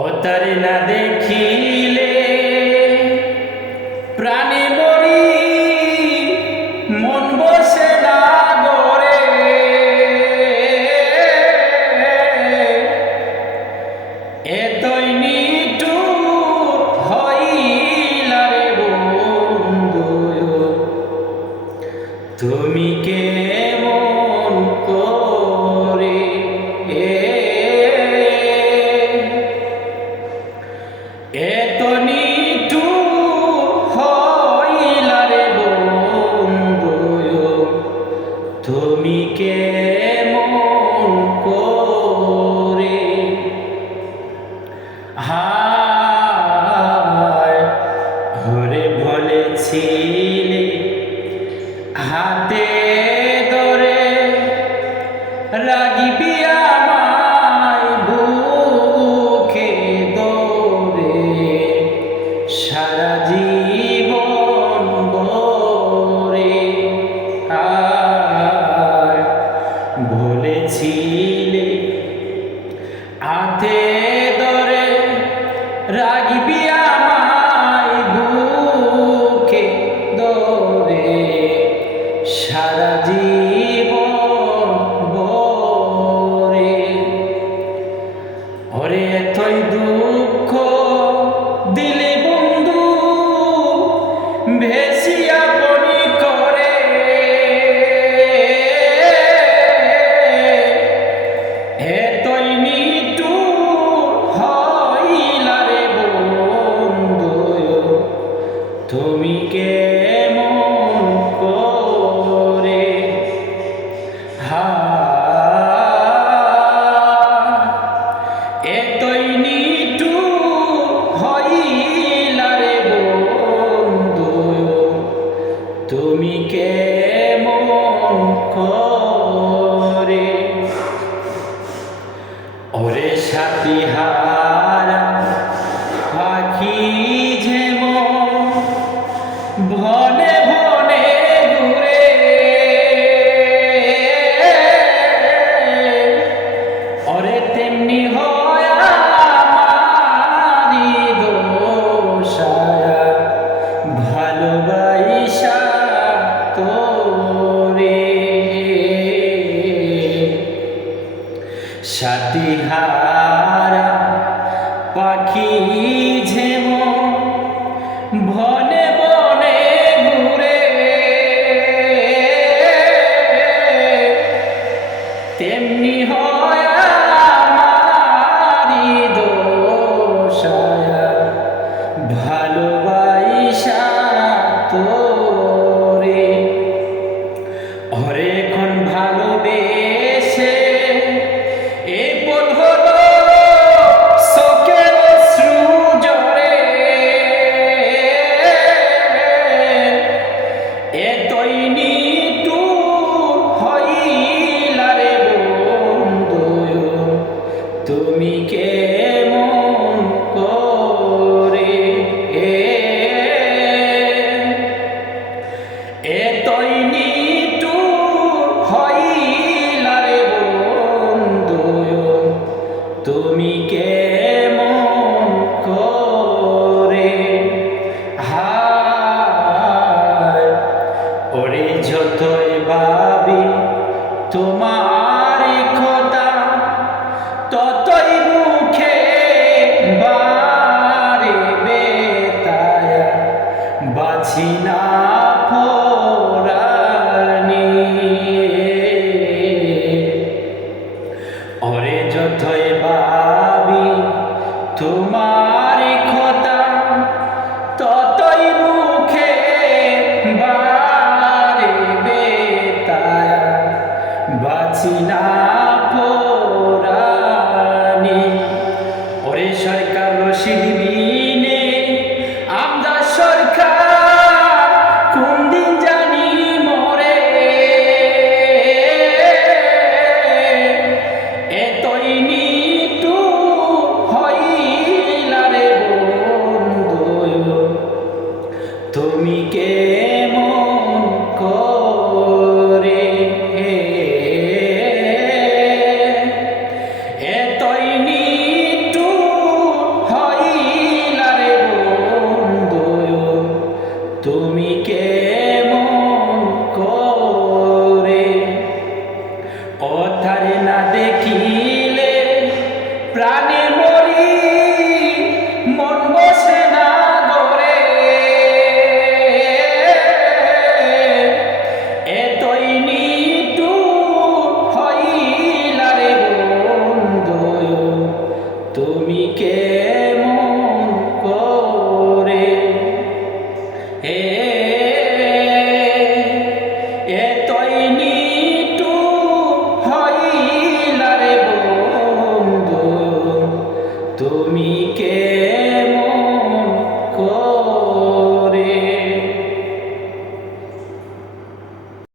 অতারে না দেখিলে প্রাণে মরি, মন বসে না গরে। এতই নিঠুর হইলা রে বন্ধু, তুমি কেমন করে। এত নিঠুর হইলা রে বন্ধু, তুমি কেমন করে। হায় হরে বলেছিলে হাতে ধরে রাগিবি আমায় বুকে ধরে, সারা জীবন ভরে। আর বলেছিলে হাতে ধরে রাগিবি আমায় বুকে ধরে, সারা জীবন ভরে। ওরে এতই দুঃখ দিলে বন্ধু, ভেসিয়া বনি করে। এতই নিঠুর হইলা রে বন্ধু, তুমি কেমন করে। এতই নিঠুর হইলা রে বন্ধু, তুমি কেমন করে। ওরে সাথী হারা পাখি যেমন ভনে ভনে ঘুরে, ওরে তেমনি হয় আমারি দোষায়া ভালোবাসা তোরে। সাথী হারা পাখি যেমন ভনে বনে ঘুরে, তেমনি হয় আমারি দোষায়া ভালোবাসা তোরে। ওরে এখন ভালোবেসে এই বল হলো শোকের অশ্রু ঝরে। এতই নিঠুর হইলা রে বন্ধু, তুমি কেমন করে। এতই নিঠুর হইলা রে বন্ধু, তুমি কেমন করে। হায় ওরে যতই ভাবি তোমার কথা, ততই মুখে বারে বেতায়া বাছি না ফোরানি। ওরে যতই ভাবি তোমার